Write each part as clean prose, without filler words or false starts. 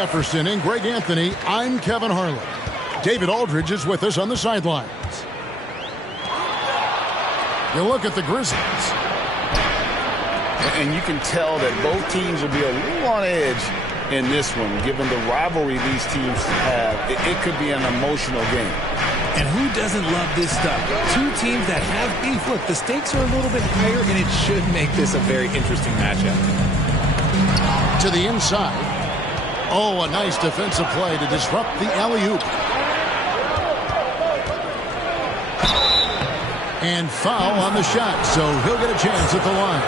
Jefferson and Greg Anthony, I'm Kevin Harlan. David Aldridge is with us on the sidelines. You look at the Grizzlies. And you can tell that both teams will be a little on edge in this one, given the rivalry these teams have. It could be an emotional game. And who doesn't love this stuff? Two teams that have beef. Look, the stakes are a little bit higher, and it should make this a very interesting matchup. To the inside. Oh, a nice defensive play to disrupt the alley-oop. And foul on the shot, so he'll get a chance at the line.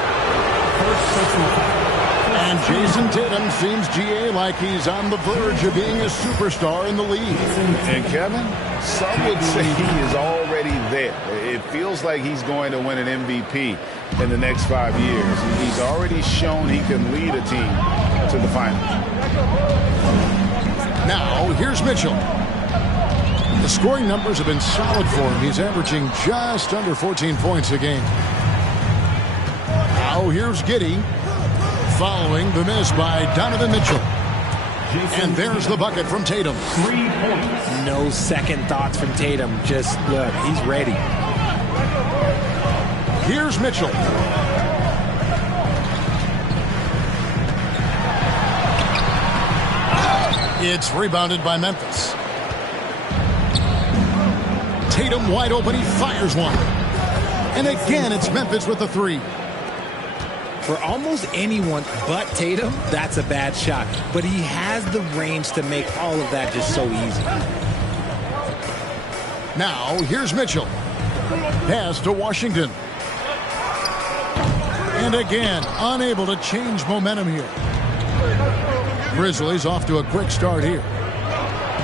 And Jason Tatum seems, GA, like he's on the verge of being a superstar in the league. And Kevin, some would say he is already there. It feels like he's going to win an MVP in the next 5 years. He's already shown he can lead a team to the finals. Now, here's Mitchell. The scoring numbers have been solid for him. He's averaging just under 14 points a game. Now, here's Giddey, following the miss by Donovan Mitchell. And there's the bucket from Tatum. 3 points. No second thoughts from Tatum. Just look, he's ready. Here's Mitchell. It's rebounded by Memphis. Tatum wide open. He fires one. And again, it's Memphis with the three. For almost anyone but Tatum, that's a bad shot. But he has the range to make all of that just so easy. Now, here's Mitchell. Pass to Washington. And again, unable to change momentum here. Grizzlies off to a quick start here.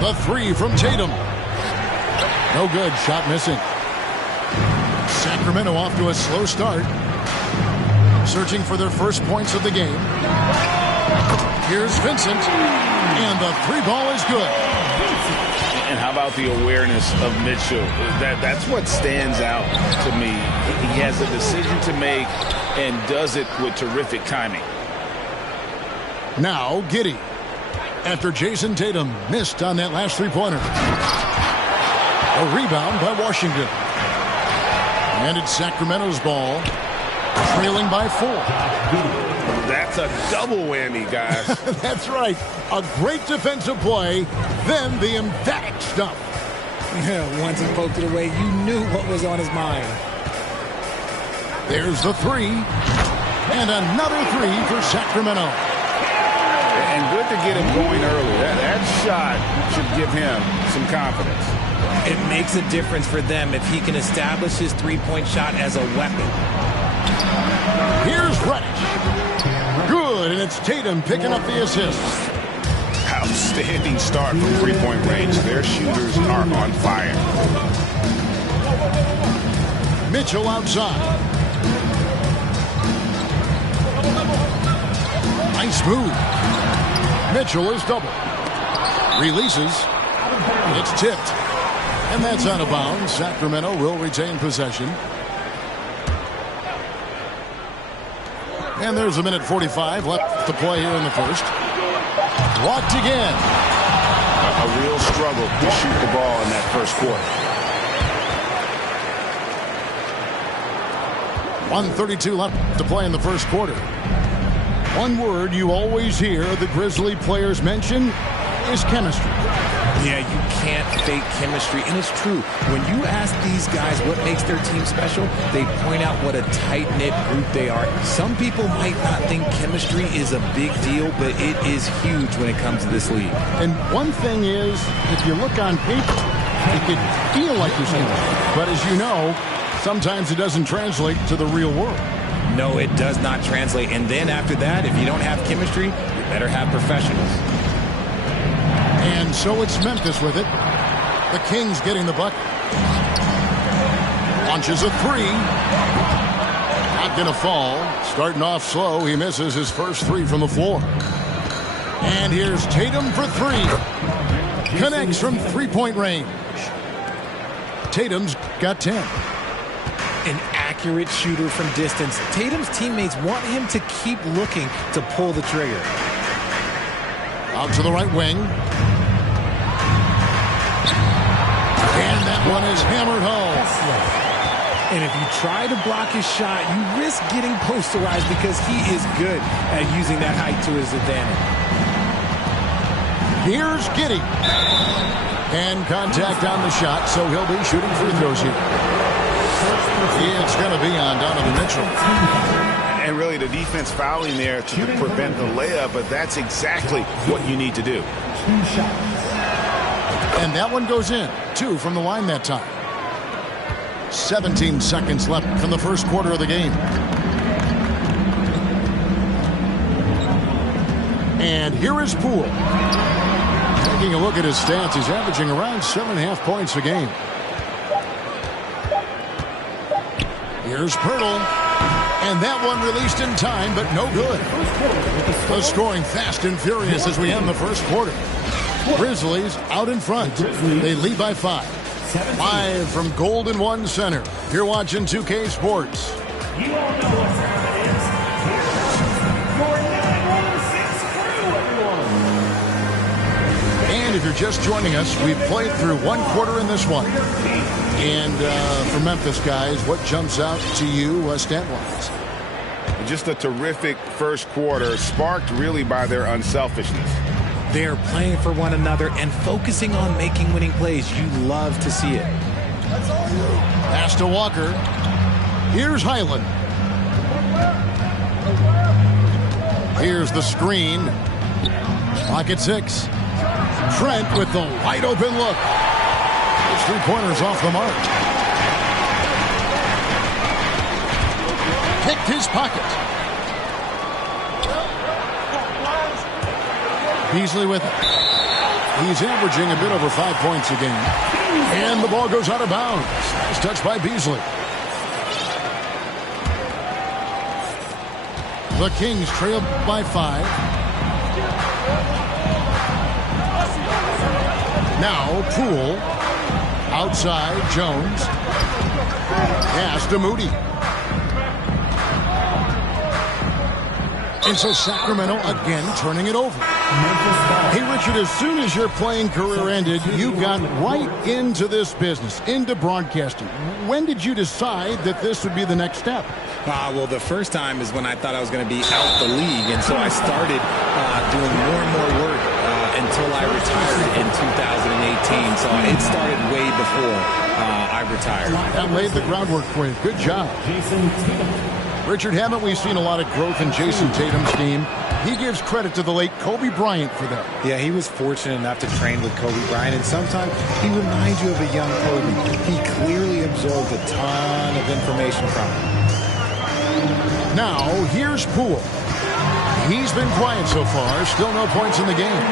The three from Tatum. No good. Shot missing. Sacramento off to a slow start. Searching for their first points of the game. Here's Vincent. And the three ball is good. And how about the awareness of Mitchell? That's what stands out to me. He has a decision to make and does it with terrific timing. Now, Giddey. After Jason Tatum missed on that last three-pointer. A rebound by Washington. And it's Sacramento's ball. Trailing by 4. That's a double whammy, guys. That's right. A great defensive play, then the emphatic stuff. Yeah, once he poked it away, you knew what was on his mind. There's the three. And another three for Sacramento. And good to get him going early. That shot should give him some confidence. It makes a difference for them if he can establish his three-point shot as a weapon. Here's Reddish. Good, and it's Tatum picking up the assist. Outstanding start from three-point range. Their shooters are on fire. Mitchell outside. Nice move. Mitchell is double. Releases. It's tipped. And that's out of bounds. Sacramento will retain possession. And there's a minute 45 left to play here in the first. Blocked again. A real struggle to shoot the ball in that first quarter. 1:32 left to play in the first quarter. One word you always hear the Grizzly players mention is chemistry. Yeah, you can't fake chemistry, and it's true. When you ask these guys what makes their team special, they point out what a tight-knit group they are. Some people might not think chemistry is a big deal, but it is huge when it comes to this league. And one thing is, if you look on paper, it could feel like you're chemistry. But as you know, sometimes it doesn't translate to the real world. No, it does not translate. And then after that, if you don't have chemistry, you better have professionals. And so it's Memphis with it. The Kings getting the bucket. Launches a three. Not going to fall. Starting off slow. He misses his first three from the floor. And here's Tatum for three. Connects from three-point range. Tatum's got 10. An accurate shooter from distance. Tatum's teammates want him to keep looking to pull the trigger. Out to the right wing. And that one is hammered home. And if you try to block his shot, you risk getting posterized because he is good at using that height to his advantage. Here's Giddey. And contact on the shot, so he'll be shooting free throws here. It's going to be on Donovan Mitchell. And really the defense fouling there to prevent the layup, but that's exactly what you need to do. And that one goes in. 2 from the line that time. 17 seconds left from the first quarter of the game. And here is Poole. Taking a look at his stats, he's averaging around 7.5 points a game. Here's Pirtle. And that one released in time, but no good. The scoring fast and furious as we end the first quarter. Grizzlies out in front. They lead by 5. Live from Golden One Center. You're watching 2K Sports. You all know what time it is. Here's your 916 crew, everyone. And if you're just joining us, we've played through one quarter in this one. And for Memphis guys, what jumps out to you stat-wise? Just a terrific first quarter, sparked really by their unselfishness. They're playing for one another and focusing on making winning plays. You love to see it. Pass to Walker. Here's Highland. Here's the screen. Clock at 6. Trent with the wide open look. His 3-pointers off the mark. Picked his pocket. Beasley with it. He's averaging a bit over 5 points a game. And the ball goes out of bounds. Nice touch by Beasley. The Kings trail by 5. Now Poole. Outside, Jones. Pass to Moody. And so Sacramento again turning it over. Hey, Richard, as soon as your playing career ended, you got right into this business, into broadcasting. When did you decide that this would be the next step? Well, the first time is when I thought I was going to be out the league, and so I started doing more and more work until I retired in 2018. So it started way before I retired. That laid the groundwork for you. Good job. Richard, haven't we seen a lot of growth in Jason Tatum's game? He gives credit to the late Kobe Bryant for that. Yeah, he was fortunate enough to train with Kobe Bryant, and sometimes he reminds you of a young Kobe. He clearly absorbed a ton of information from him. Now, here's Poole. He's been quiet so far. Still no points in the game.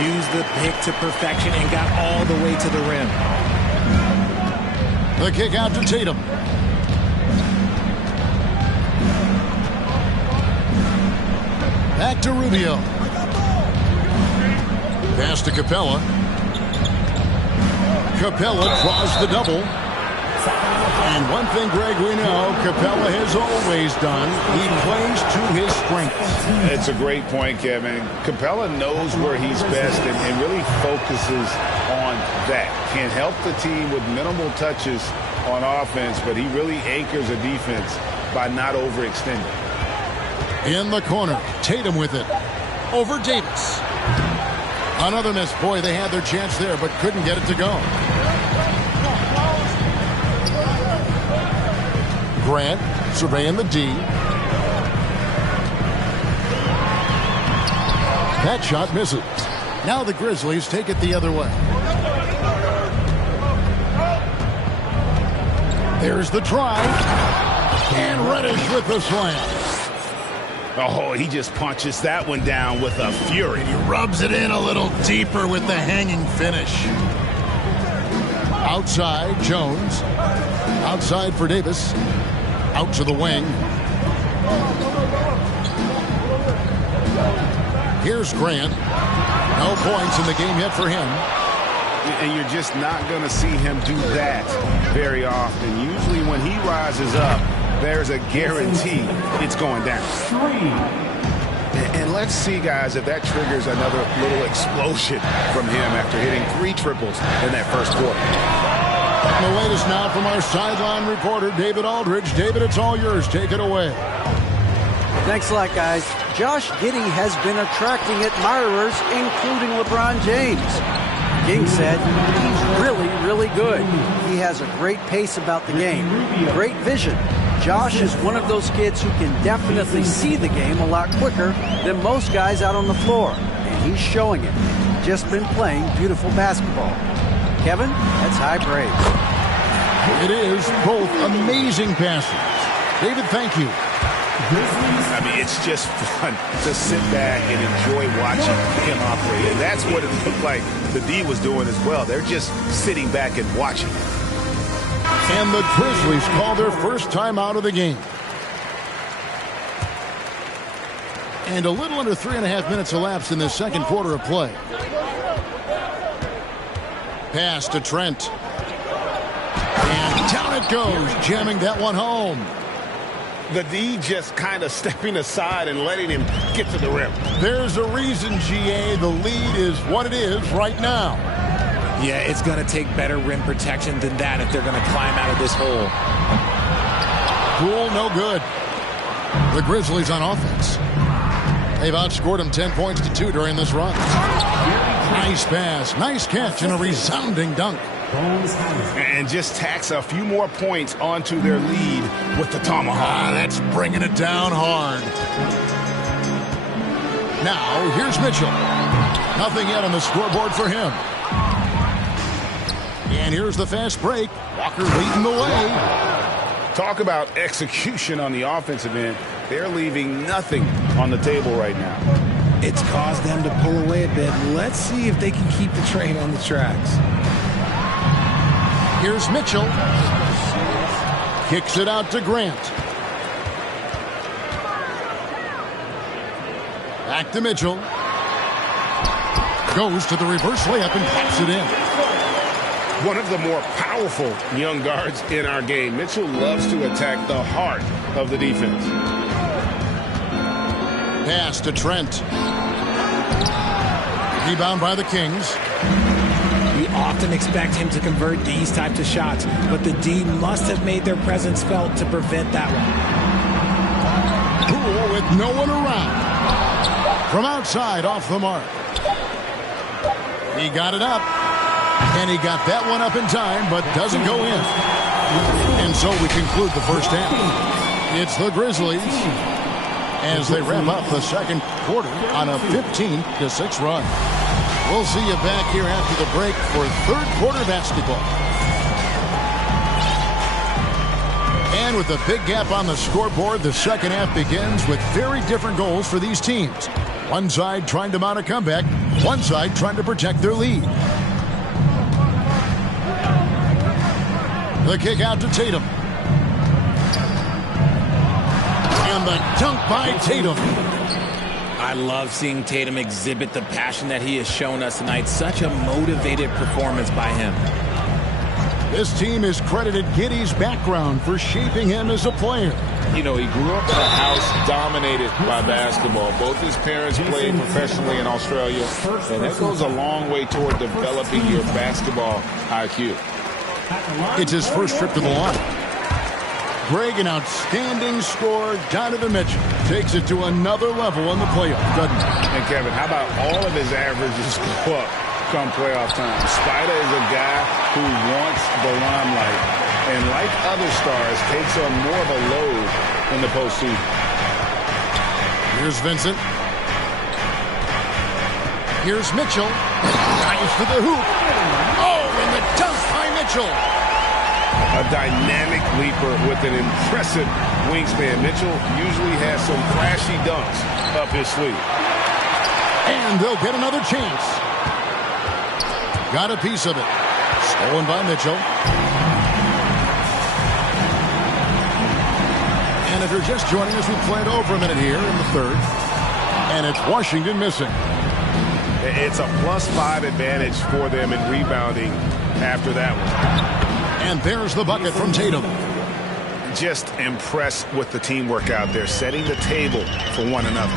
Used the pick to perfection and got all the way to the rim. The kick out to Tatum. Back to Rubio. Pass to Capella. Capella draws the double. And one thing, Greg, we know Capella has always done. He plays to his strengths. It's a great point, Kevin. Capella knows where he's best and really focuses on that. Can help the team with minimal touches on offense, but he really anchors a defense by not overextending. In the corner, Tatum with it. Over Davis. Another miss. Boy, they had their chance there, but couldn't get it to go. Grant surveying the D. That shot misses. Now the Grizzlies take it the other way. There's the try. And Reddish with the slam. Oh, he just punches that one down with a fury. He rubs it in a little deeper with the hanging finish. Outside, Jones. Outside for Davis. Out to the wing. Here's Grant. No points in the game yet for him. And you're just not going to see him do that very often. Usually when he rises up, there's a guarantee it's going down. And let's see, guys, if that triggers another little explosion from him after hitting 3 triples in that first quarter. The latest now from our sideline reporter, David Aldridge. David, it's all yours. Take it away. Thanks a lot, guys. Josh Giddey has been attracting admirers, including LeBron James. King said he's really, really good. He has a great pace about the game, great vision. Josh is one of those kids who can definitely see the game a lot quicker than most guys out on the floor, and he's showing it. Just been playing beautiful basketball. Kevin, that's high praise. It is both amazing passes. David, thank you. I mean, it's just fun to sit back and enjoy watching him operate. And that's what it looked like the D was doing as well. They're just sitting back and watching. And the Grizzlies call their first time out of the game. And a little under 3.5 minutes elapsed in this second quarter of play. Pass to Trent. And down it goes, jamming that one home. The D just kind of stepping aside and letting him get to the rim. There's a reason, GA, the lead is what it is right now. Yeah, it's going to take better rim protection than that if they're going to climb out of this hole. Poole, no good. The Grizzlies on offense. They've outscored them 10 points to 2 during this run. Nice pass, nice catch, and a resounding dunk. And just tacks a few more points onto their lead with the tomahawk. That's bringing it down hard. Now, here's Mitchell. Nothing yet on the scoreboard for him. And here's the fast break. Walker leading the way. Talk about execution on the offensive end. They're leaving nothing on the table right now. It's caused them to pull away a bit. Let's see if they can keep the train on the tracks. Here's Mitchell. Kicks it out to Grant. Back to Mitchell. Goes to the reverse layup and pops it in. One of the more powerful young guards in our game. Mitchell loves to attack the heart of the defense. Pass to Trent. Rebound by the Kings. We often expect him to convert these types of shots, but the D must have made their presence felt to prevent that one. Poole with no one around. From outside, off the mark. He got it up. And he got that one up in time, but doesn't go in. And so we conclude the first half. It's the Grizzlies as they wrap up the second quarter on a 15-6 run. We'll see you back here after the break for third quarter basketball. And with a big gap on the scoreboard, the second half begins with very different goals for these teams. One side trying to mount a comeback, one side trying to protect their lead. The kick out to Tatum. And the dunk by Tatum. I love seeing Tatum exhibit the passion that he has shown us tonight. Such a motivated performance by him. This team has credited Giddey's background for shaping him as a player. You know, he grew up in a house dominated by basketball. Both his parents played professionally in Australia, and that goes a long way toward developing your basketball IQ. It's his first trip to the line. Greg, an outstanding scorer. Donovan Mitchell takes it to another level in the playoffs, doesn't he? And Kevin, how about all of his averages go up come playoff time? Spider is a guy who wants the limelight, and like other stars, takes on more of a load in the postseason. Here's Vincent. Here's Mitchell. Dives to the hoop. Oh, and the dunk by Mitchell. A dynamic leaper with an impressive wingspan. Mitchell usually has some flashy dunks up his sleeve. And they'll get another chance. Got a piece of it. Stolen by Mitchell. And if you're just joining us, we've played over a minute here in the third. And it's Washington missing. It's a +5 advantage for them in rebounding after that one. And there's the bucket from Tatum. Just impressed with the teamwork out there, setting the table for one another.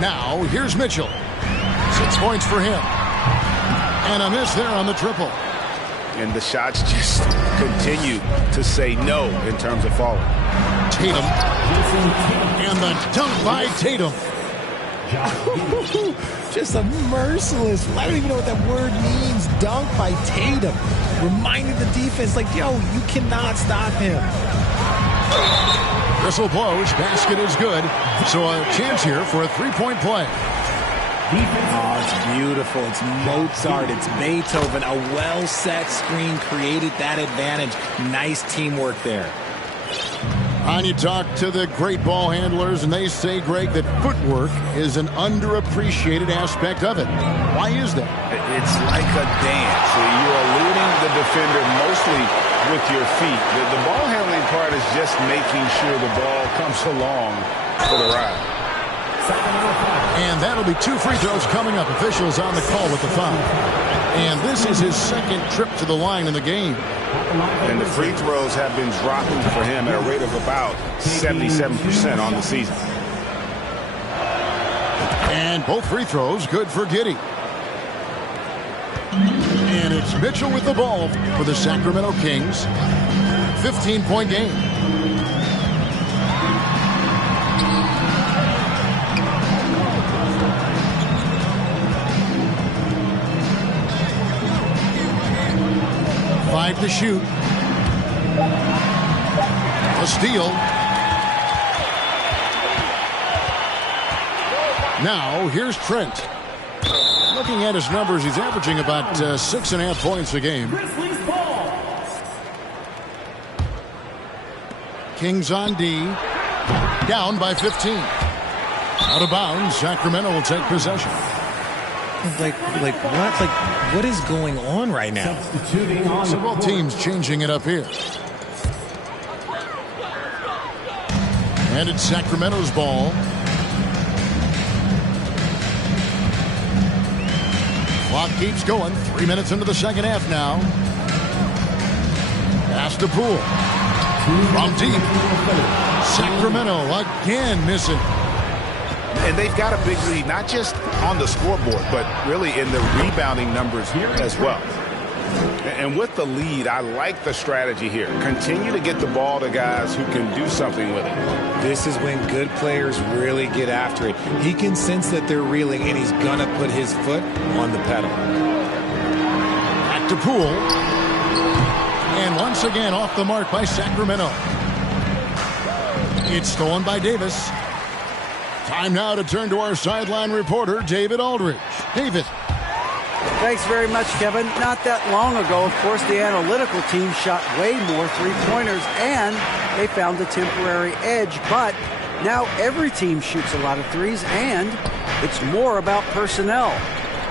Now, here's Mitchell. 6 points for him. And a miss there on the triple. And the shots just continue to say no in terms of falling. Tatum. And the dunk by Tatum. Just a merciless, I don't even know what that word means, dunk by Tatum. Reminding the defense, like, yo, you cannot stop him. Whistle blows, basket is good. So a chance here for a three-point play. Oh, it's beautiful. It's Mozart. It's Beethoven. A well-set screen created that advantage. Nice teamwork there. And you talk to the great ball handlers, and they say, Greg, that footwork is an underappreciated aspect of it. Why is that? It's like a dance. You're eluding the defender mostly with your feet. The ball handling part is just making sure the ball comes along for the ride. And that'll be 2 free throws coming up. Officials on the call with the foul. And this is his second trip to the line in the game. And the free throws have been dropping for him at a rate of about 77% on the season. And both free throws good for Giddey. And it's Mitchell with the ball for the Sacramento Kings. 15-point game. To shoot. A steal. Now, here's Trent. Looking at his numbers, he's averaging about 6.5 points a game. Kings on D. Down by 15. Out of bounds, Sacramento will take possession. Like what? Like, what is going on right now? Several teams changing it up here. And it's Sacramento's ball. Clock keeps going. 3 minutes into the second half now. Pass to Poole. From deep. Sacramento again missing. And they've got a big lead, not just on the scoreboard, but really in the rebounding numbers here as well. And with the lead, I like the strategy here. Continue to get the ball to guys who can do something with it. This is when good players really get after it. He can sense that they're reeling, and he's going to put his foot on the pedal. Back to Poole. And once again off the mark by Sacramento. It's stolen by Davis. Time now to turn to our sideline reporter, David Aldridge. David. Thanks very much, Kevin. Not that long ago, of course, the analytical team shot way more three-pointers, and they found a temporary edge. But now every team shoots a lot of threes, and it's more about personnel.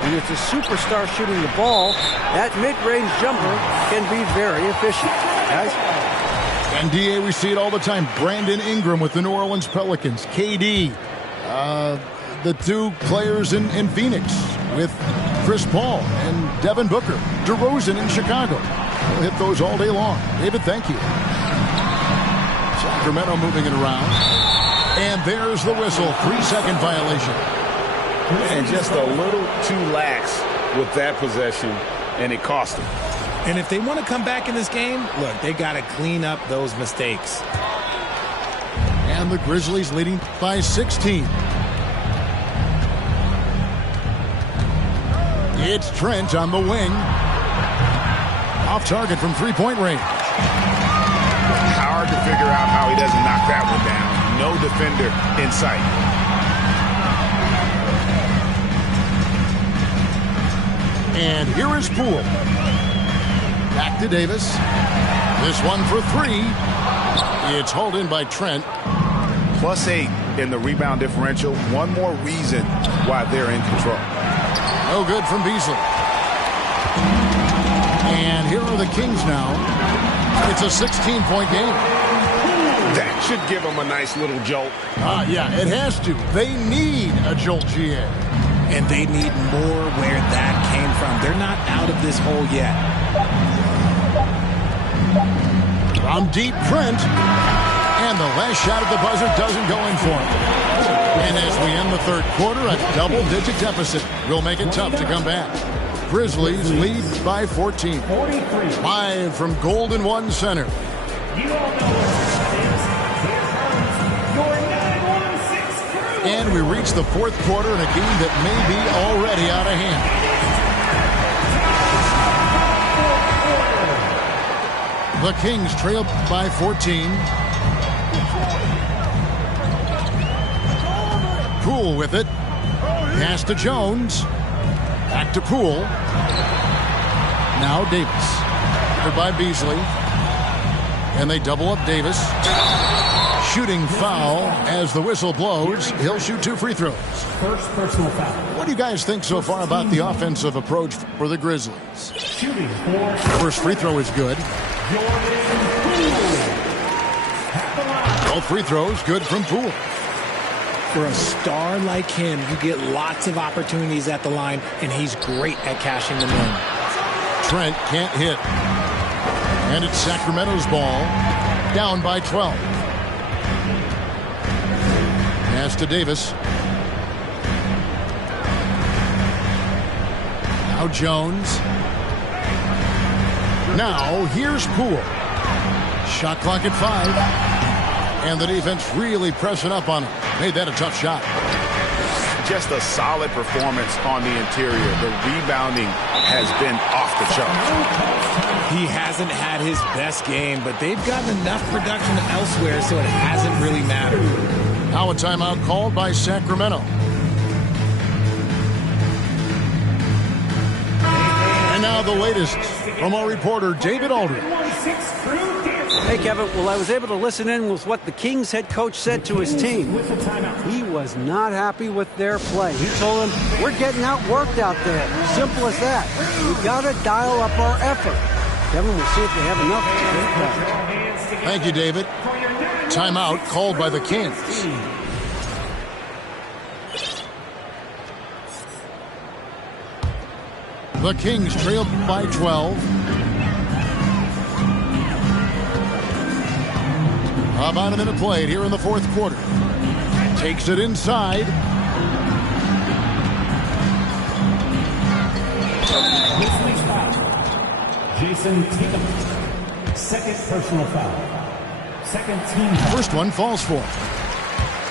When it's a superstar shooting the ball, that mid-range jumper can be very efficient. Guys? NBA, we see it all the time. Brandon Ingram with the New Orleans Pelicans. KD. The two players in Phoenix with Chris Paul and Devin Booker. DeRozan in Chicago. We'll hit those all day long. David, thank you. Sacramento moving it around. And there's the whistle. 3-second violation. And just a little too lax with that possession, and it cost them. And if they want to come back in this game, look, they got to clean up those mistakes. And the Grizzlies leading by 16. It's Trent on the wing. Off target from three-point range. Hard to figure out how he doesn't knock that one down. No defender in sight. And here is Poole. Back to Davis. This one for three. It's hauled in by Trent. +8 in the rebound differential. One more reason why they're in control. No good from Beasley. And here are the Kings now. It's a 16-point game. That should give them a nice little jolt. Yeah, it has to. They need a jolt, GA. And they need more where that came from. They're not out of this hole yet. From deep, Trent. And the last shot at the buzzer doesn't go in for him. And as we end the third quarter, a double-digit deficit will make it tough to come back. Grizzlies lead by 14. 43. Live from Golden One Center. You all know what time it is. Here comes your 916 crew. And we reach the fourth quarter in a game that may be already out of hand. The Kings trail by 14. Poole with it. Pass to Jones. Back to Poole. Now Davis. Covered by Beasley. And they double up Davis. Shooting foul as the whistle blows. He'll shoot 2 free throws. First personal foul. What do you guys think so far about the offensive approach for the Grizzlies? Shooting for First free throw is good. Jordan Poole. At the line. Both free throws good from Poole. For a star like him, you get lots of opportunities at the line, and he's great at cashing them in. Trent can't hit. And it's Sacramento's ball. Down by 12. Pass to Davis. Now Jones. Now here's Poole. Shot clock at 5. And the defense really pressing up on him. Made that a tough shot. Just a solid performance on the interior. The rebounding has been off the charts. He hasn't had his best game, but they've gotten enough production elsewhere, so it hasn't really mattered. Now a timeout called by Sacramento. And now the latest from our reporter, David Aldridge. 916 crew dancing. Hey, Kevin. Well, I was able to listen in with what the Kings head coach said to his team. With the timeout. He was not happy with their play. He told them, we're getting outworked out there. Simple as that. We got to dial up our effort. Kevin, we'll see if they have enough to get better. Thank you, David. Timeout called by the Kings. The Kings trail by 12. About a minute played here in the fourth quarter. Takes it inside. Grizzlies foul. Jason Tatum. Second personal foul. Second team foul. First one falls for him.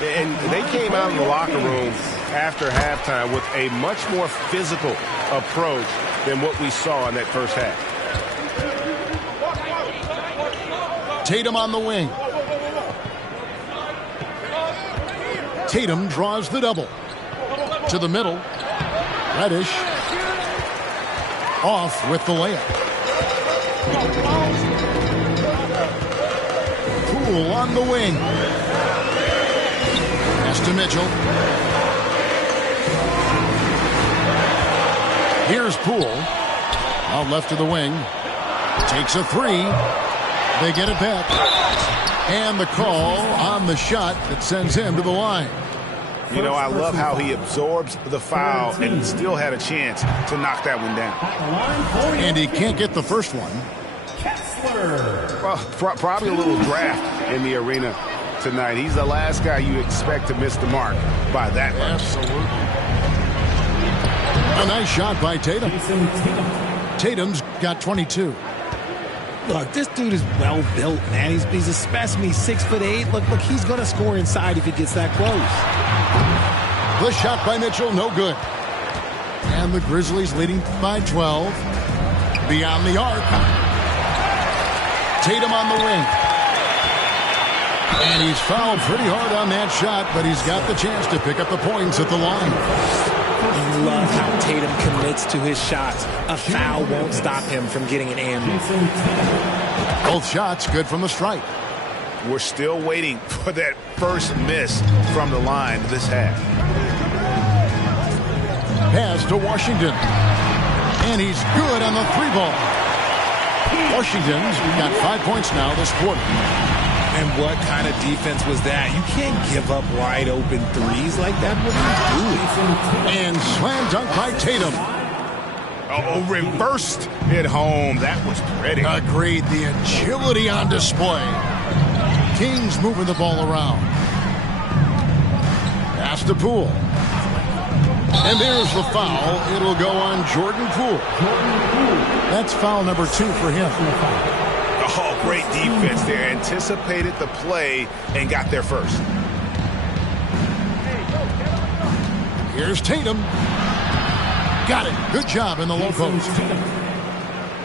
And they came out in the locker room after halftime with a much more physical approach than what we saw in that first half. Tatum on the wing. Tatum draws the double. To the middle. Reddish. Off with the layup. Poole on the wing. Pass to Mitchell. Here's Poole. Out left to the wing. Takes a 3. They get it back. And the call on the shot that sends him to the line. You know, I love how he absorbs the foul and still had a chance to knock that one down. At the line for And he can't get the first one. Kessler. Well, probably a little draft in the arena tonight. He's the last guy you expect to miss the mark by that much. Absolutely. A nice shot by Tatum. Jason Tatum. Tatum's got 22. Look, this dude is well built, man. He's a specimen. He's 6'8". Look, he's going to score inside if he gets that close. The shot by Mitchell, no good. And the Grizzlies leading by 12. Beyond the arc. Tatum on the wing. And he's fouled pretty hard on that shot, but he's got the chance to pick up the points at the line. I love how Tatum commits to his shots. A foul won't stop him from getting an and. Jason Tatum. Both shots good from the stripe. We're still waiting for that first miss from the line this half. Pass to Washington. And he's good on the 3-ball. Washington's got 5 points now this quarter. And what kind of defense was that? You can't give up wide open threes like that. What are you doing? And slam dunk by Tatum. Oh, reversed it home. That was pretty. Agreed. The agility on display. Kings moving the ball around. Pass Pass to Poole. And there's the foul. It'll go on Jordan Poole. That's foul number 2 for him. Oh, great defense there. Anticipated the play and got there first. Here's Tatum. Got it. Good job in the low post.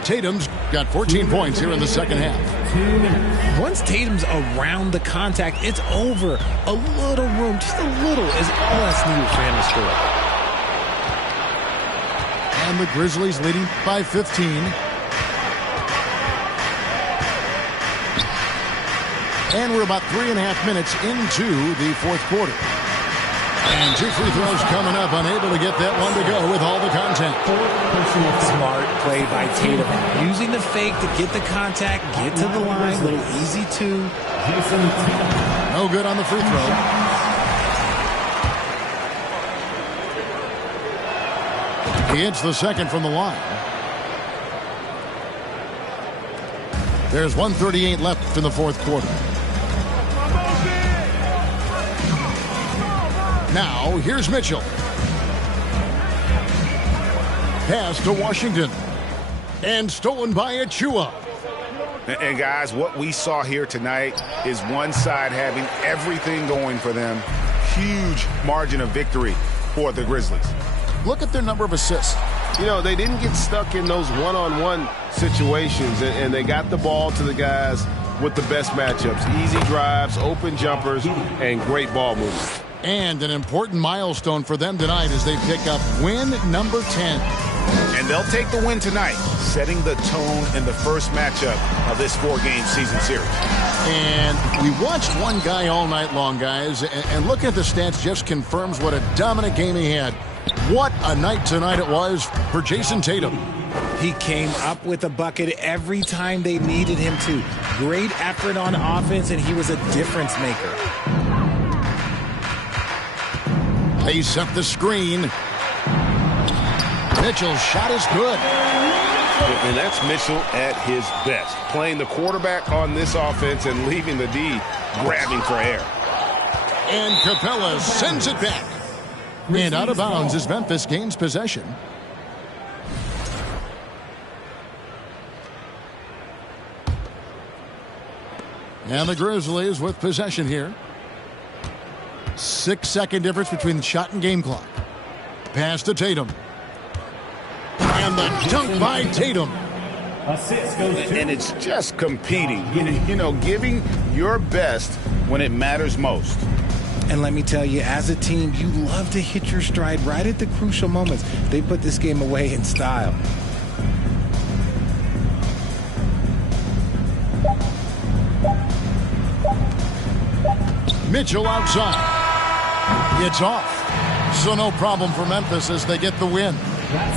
Tatum's got 14 points here in the second half. Once Tatum's around the contact, it's over. A little room, just a little, is all that's needed for him to score. And the Grizzlies leading by 15. And we're about 3.5 minutes into the fourth quarter. And 2 free throws coming up, unable to get that one to go with all the contact. Smart play by Tatum. Using the fake to get the contact, get to the line, a little easy two. No good on the free throw. He hits the second from the line. There's 1:38 left in the fourth quarter. Now, here's Mitchell. Pass to Washington. And stolen by Achua. And guys, what we saw here tonight is one side having everything going for them. Huge margin of victory for the Grizzlies. Look at their number of assists. You know, they didn't get stuck in those one-on-one situations, and they got the ball to the guys with the best matchups. Easy drives, open jumpers, and great ball movement. And an important milestone for them tonight as they pick up win number 10. And they'll take the win tonight, setting the tone in the first matchup of this 4-game season series. And we watched one guy all night long, guys, and looking at the stats just confirms what a dominant game he had. What a night tonight it was for Jason Tatum. He came up with a bucket every time they needed him to. Great effort on offense, and he was a difference maker. They set the screen. Mitchell's shot is good. And that's Mitchell at his best. Playing the quarterback on this offense and leaving the D grabbing for air. And Capella sends it back. And out of bounds as Memphis gains possession. And the Grizzlies with possession here. 6-second difference between the shot and game clock. Pass to Tatum. And the dunk by Tatum. And it's just competing, you know, giving your best when it matters most. And let me tell you, as a team, you love to hit your stride right at the crucial moments. They put this game away in style. Mitchell outside. It's off. So no problem for Memphis as they get the win.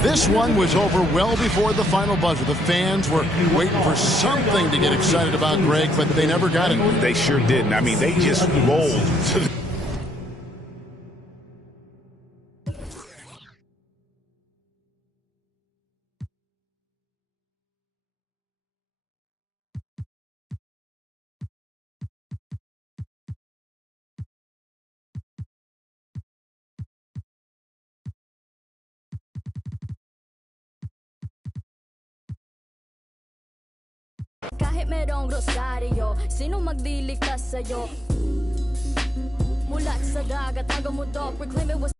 This one was over well before the final buzzer. The fans were waiting for something to get excited about, Greg, but they never got it. They sure didn't. I mean, they just rolled to the Kahit merong rosaryo, sino magdiligtas sa'yo? Mula sa dagat hanggang mundo, proclaim it was